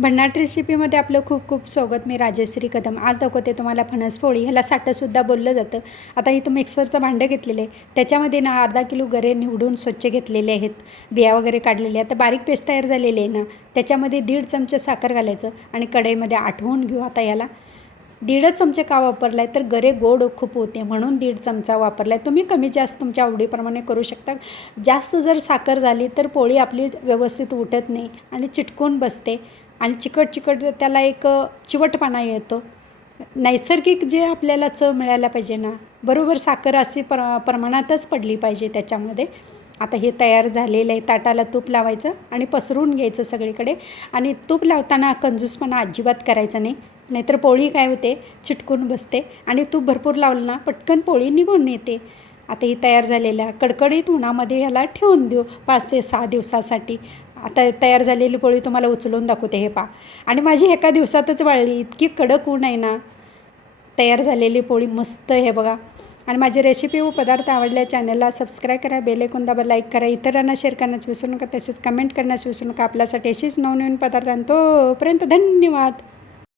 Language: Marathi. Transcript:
भन्नाट रेसिपीमध्ये आपलं खूप खूप स्वागत. मी राजश्री कदम. आज दाखवते तुम्हाला फणस पोळी ह्याला साठंसुद्धा बोललं जातं. आता इथं मिक्सरचं भांडं घेतलेलं आहे. त्याच्यामध्ये ना अर्धा किलो गरे निवडून स्वच्छ घेतलेले आहेत. बिया वगैरे काढलेले आता बारीक पेस्ट तयार झालेली आहे ना. त्याच्यामध्ये दीड चमचे साखर घालायचं आणि कढईमध्ये आठवून घेऊ आता याला. दीडच चमचे का वापरला आहे तर गरे गोड खूप होते म्हणून दीड चमचा वापरला आहे तुम्ही कमी जास्त तुमच्या आवडीप्रमाणे करू शकता. जास्त जर साखर झाली तर पोळी आपली व्यवस्थित उठत नाही आणि चिटकून बसते. आणि चिकट चिकट त्याला एक चिवटपणा येतो. नैसर्गिक जे आपल्याला चव मिळायला पाहिजे ना बरोबर साखर अशी प्र प्रमाणातच पडली पाहिजे त्याच्यामध्ये. आता हे तयार झालेलं आहे ताटाला तूप लावायचं आणि पसरून घ्यायचं सगळीकडे. आणि तूप लावताना कंजूसपणा अजिबात करायचा नाही. नाहीतर पोळी काय होते चिटकून बसते. आणि तूप भरपूर लावलं ना पटकन पोळी निघून येते. आता ही तयार झालेल्या कडकडीत उन्हामध्ये ह्याला ठेवून देऊ पाच ते सहा दिवसासाठी. आता तयार झालेली पोळी तुम्हाला उचलून दाखवते हे पा आणि माझी एका दिवसातच वाळली इतकी कडक ऊन आहे ना. तयार झालेली पोळी मस्त आहे बघा. आणि माझी रेसिपी व पदार्थ आवडल्या चॅनलला सबस्क्राईब करा बेलेकून दाबा लाईक करा इतरांना शेअर करण्यास विसरू नका तसेच कमेंट करण्यास विसरू नका. आपल्यासाठी अशीच नवनवीन पदार्थ आणि तोपर्यंत धन्यवाद.